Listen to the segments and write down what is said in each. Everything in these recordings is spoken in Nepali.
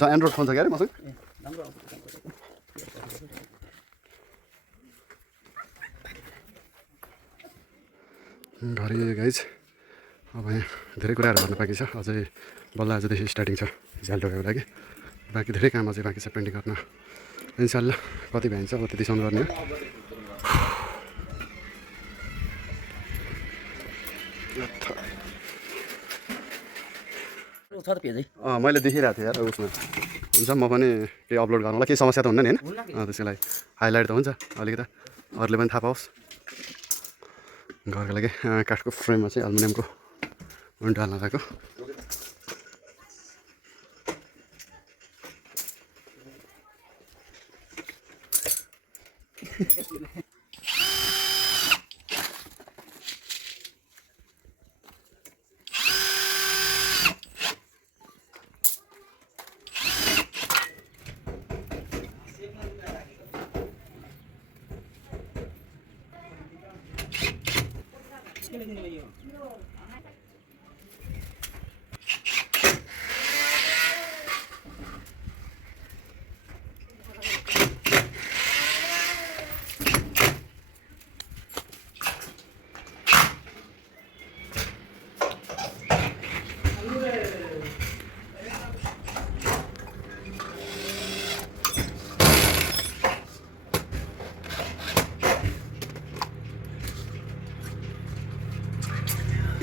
छ एन्ड्रोइड फोन छ क्या मसँग घरि गाइज अब यहाँ धेरै कुराहरू गर्नु बाँकी छ अझै बल्ल आजदेखि स्टार्टिङ छ झ्याल ढोकाको लागि बाँकी धेरै काम अझै बाँकी छ पेन्टिङ गर्न इन्साल्लाह कति भ्याइन्छ अब त्यतिसम्म गर्ने हो मैले देखिरहेको थिएँ यार उसमा हुन्छ म पनि केही अपलोड गर्नुलाई केही समस्या त हुन्न नि होइन त्यसको लागि हाइलाइट त हुन्छ अलिकति अरूले पनि थाहा पाओस् घरको लागि काठको फ्रेममा चाहिँ एल्युमिनियमको विन्डो हाल्न लगाएको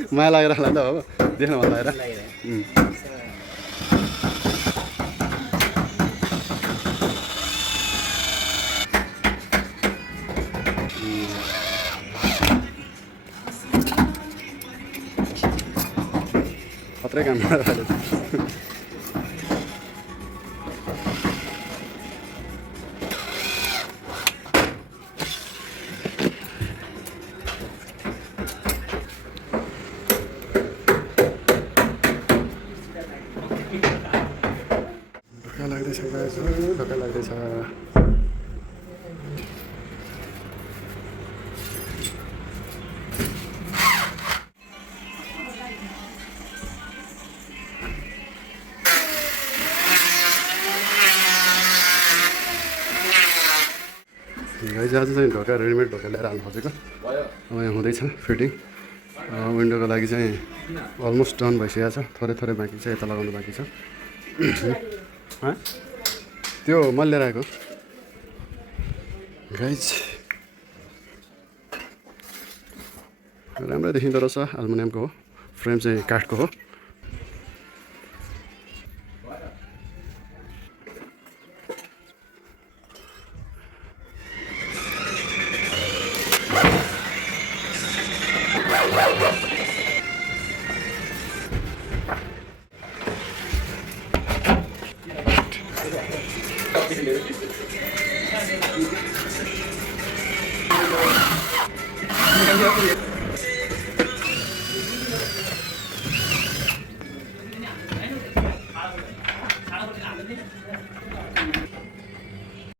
माया लागेर लाँदा हो देख्न मन लागेर खत्रै काम गरेर ढोका लाग्दैछ गाइज आज चाहिँ ढोका रेडिमेड ढोका ल्याएर हाल्नु खोजेको अब यहाँ हुँदैछ फिटिङ विन्डोको लागि चाहिँ अलमोस्ट डन भइसकेको छ थोरै थोरै बाँकी छ यता लगाउनु बाँकी छ त्यो मैले लिएर आएको गाइज राम्रै देखिँदो रहेछ एल्युमिनियमको हो फ्रेम चाहिँ काठको हो Thank you.